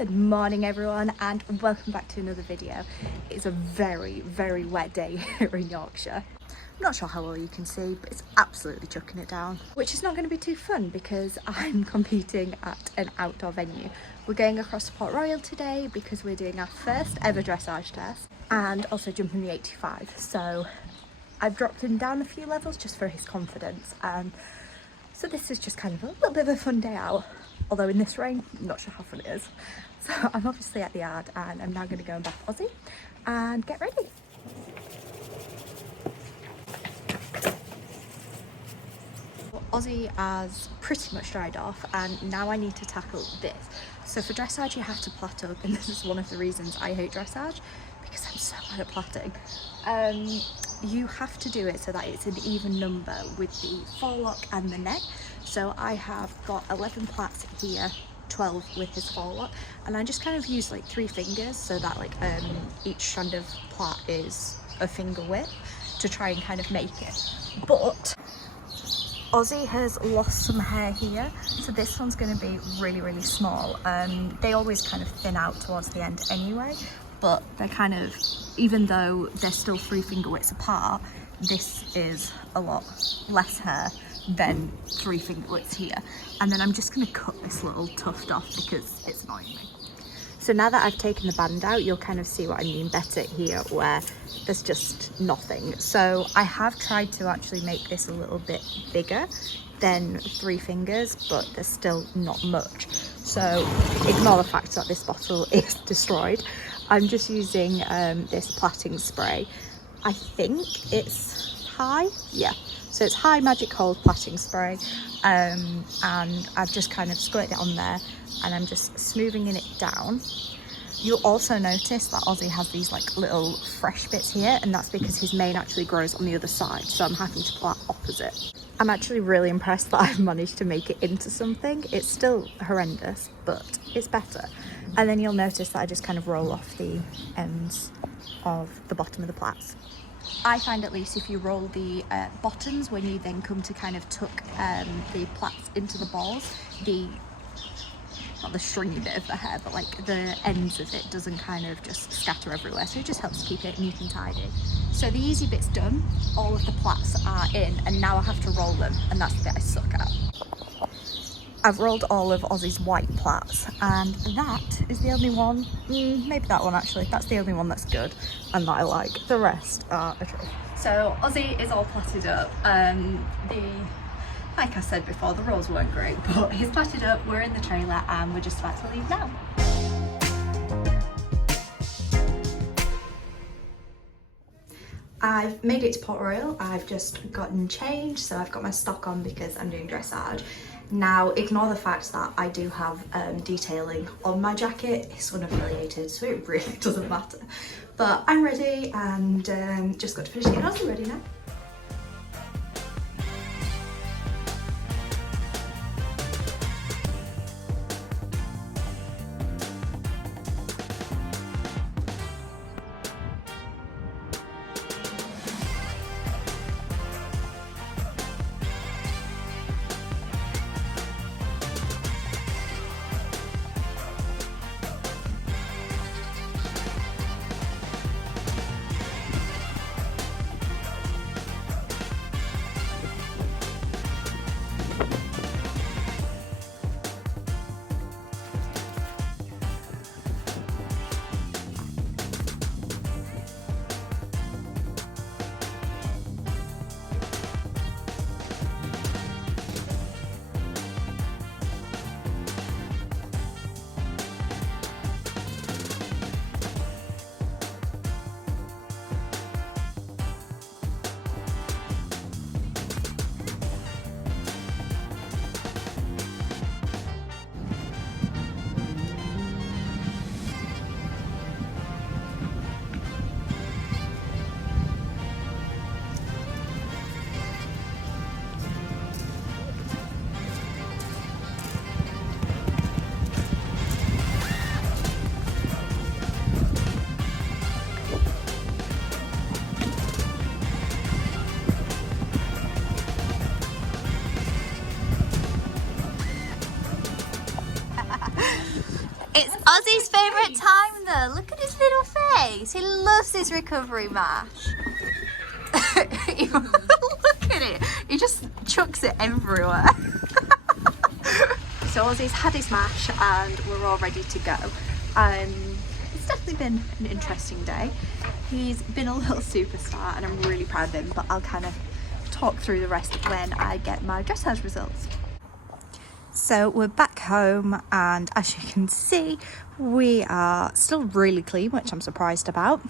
Good morning everyone and welcome back to another video. It's a very wet day here in Yorkshire. I'm not sure how well you can see, but it's absolutely chucking it down, which is not going to be too fun because I'm competing at an outdoor venue. We're going across to Port Royal today because we're doing our first ever dressage test and also jumping the 85. So I've dropped him down a few levels just for his confidence, and so this is just kind of a little bit of a fun day out. Although in this rain, I'm not sure how fun it is. So I'm obviously at the yard and I'm now going to go and bath Ozzy and get ready. Ozzy has pretty much dried off and now I need to tackle this. So for dressage you have to plait up, and this is one of the reasons I hate dressage because I'm so bad at plaiting. You have to do it so that it's an even number with the forelock and the neck. So I have got 11 plaits here, 12 with his forelock, and I just kind of use like 3 fingers so that like each strand of plait is a finger width to try and kind of make it. But Ozzy has lost some hair here, so this one's going to be really small. They always kind of thin out towards the end anyway, but they're kind of, even though they're still 3 finger widths apart, this is a lot less hair than 3 finger widths here. And then I'm just going to cut this little tuft off because it's annoying me. So now that I've taken the band out, you'll kind of see what I mean better here, where there's just nothing. So I have tried to actually make this a little bit bigger than 3 fingers, but there's still not much. So ignore the fact that this bottle is destroyed. I'm just using this plaiting spray. I think it's High, yeah. So it's High Magic Hold plaiting spray, and I've just kind of squirted it on there and I'm just smoothing it down. You'll also notice that Ozzy has these like little fresh bits here, and that's because his mane actually grows on the other side, so I'm having to plait opposite. I'm actually really impressed that I've managed to make it into something. It's still horrendous, but it's better. And then you'll notice that I just kind of roll off the ends of the bottom of the plaits. I find, at least, if you roll the bottoms, when you then come to kind of tuck the plaits into the balls, not the stringy bit of the hair, but like the ends of it doesn't kind of just scatter everywhere, so it just helps keep it neat and tidy. So the easy bit's done, all of the plaits are in, and now I have to roll them, and that's the bit I suck at. I've rolled all of Ozzy's white plaits, and that is the only one, maybe that one actually, that's the only one that's good and that I like. The rest are a trick. So Ozzy is all plaited up. Like I said before, the rolls weren't great, but he's plaited up, we're in the trailer and we're just about to leave now. I've made it to Port Royal. I've just gotten changed, so I've got my stock on because I'm doing dressage. Now, ignore the fact that I do have detailing on my jacket. It's unaffiliated, so it really doesn't matter. But I'm ready and just got to finish getting Ozzy ready now. It's Ozzy's favourite time though. Look at his little face. He loves his recovery mash. Look at it. He just chucks it everywhere. So Ozzy's had his mash and we're all ready to go. It's definitely been an interesting day. He's been a little superstar and I'm really proud of him, but I'll kind of talk through the rest when I get my dressage results. So we're back home and as you can see, we are still really clean, which I'm surprised about.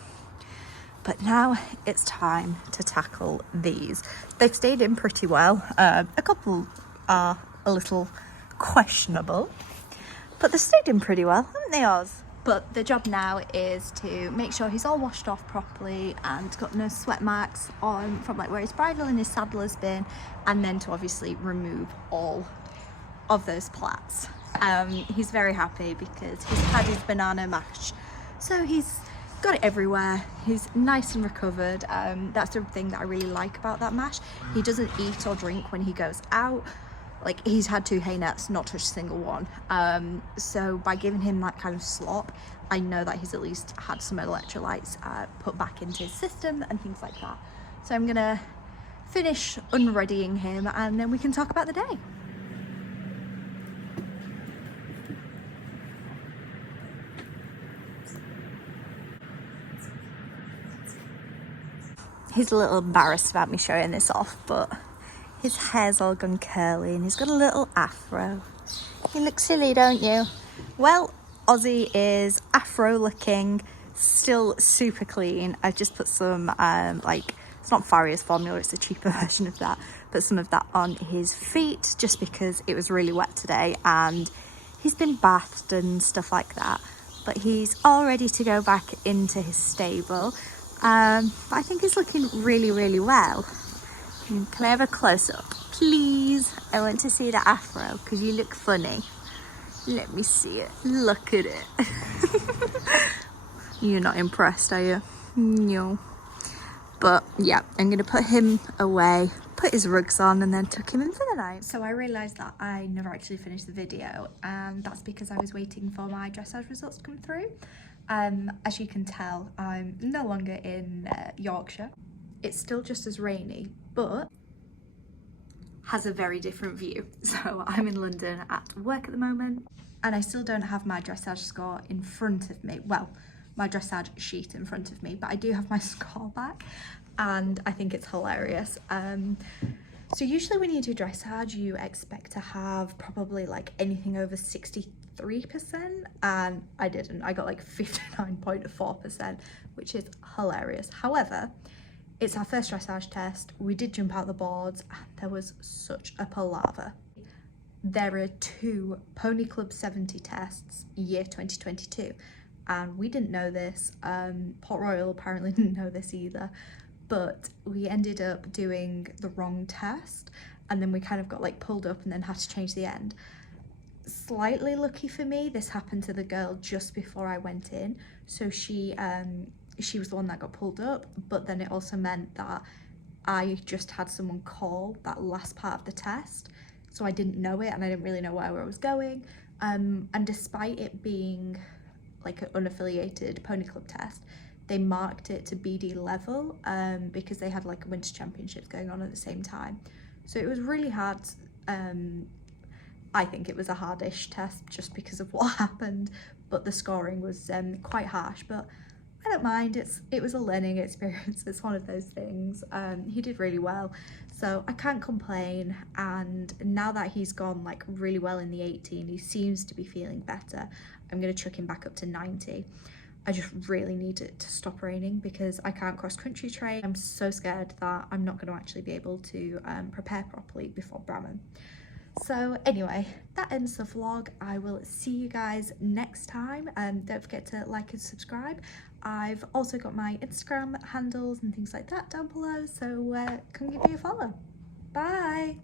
But now it's time to tackle these. They've stayed in pretty well. A couple are a little questionable, but they've stayed in pretty well, haven't they, Oz? But the job now is to make sure he's all washed off properly and got no sweat marks on from like where his bridle and his saddle has been, and then to obviously remove all of those plaits. He's very happy because he's had his banana mash, so he's got it everywhere. He's nice and recovered. That's the thing that I really like about that mash. He doesn't eat or drink when he goes out. Like, he's had 2 hay nets, not touched a single one. So by giving him that kind of slop, I know that he's at least had some electrolytes put back into his system and things like that. So I'm gonna finish unreadying him and then we can talk about the day. He's a little embarrassed about me showing this off, but his hair's all gone curly and he's got a little afro. You look silly, don't you? Well, Ozzy is afro looking, still super clean. I've just put some, like, it's not Farrier's formula, it's a cheaper version of that. Put some of that on his feet just because it was really wet today and he's been bathed and stuff like that. But he's all ready to go back into his stable. I think he's looking really, really well. Can I have a close-up, please? I want to see the afro because you look funny. Let me see it. Look at it. You're not impressed, are you? No. But yeah, I'm going to put him away, put his rugs on, and then tuck him in for the night. So I realised that I never actually finished the video, and that's because I was waiting for my dressage results to come through. As you can tell, I'm no longer in Yorkshire. It's still just as rainy, but has a very different view. So I'm in London at work at the moment, and I still don't have my dressage score in front of me. Well, my dressage sheet in front of me, but I do have my score back, and I think it's hilarious. So usually when you do dressage, you expect to have probably like anything over 63%, and I didn't. I got like 59.4%, which is hilarious. However, it's our first dressage test. We did jump out the boards and there was such a palaver. There are 2 Pony Club 70 tests, year 2022, and we didn't know this. Port Royal apparently didn't know this either, but we ended up doing the wrong test and then we kind of got like pulled up and then had to change the end. Slightly lucky for me, this happened to the girl just before I went in, so she was the one that got pulled up, but then it also meant that I just had someone call that last part of the test, so I didn't know it and I didn't really know where I was going. And despite it being like an unaffiliated Pony Club test, they marked it to BD level because they had like a winter championships going on at the same time. So it was really hard. I think it was a hardish test just because of what happened, but the scoring was quite harsh, but I don't mind. It was a learning experience. It's one of those things. He did really well, so I can't complain. And now that he's gone like really well in the 18, he seems to be feeling better. I'm going to chuck him back up to 90. I just really need it to stop raining because I can't cross country train. I'm so scared that I'm not going to actually be able to prepare properly before Bramham. So anyway, that ends the vlog. I will see you guys next time. Don't forget to like and subscribe. I've also got my Instagram handles and things like that down below, so come give me a follow. Bye.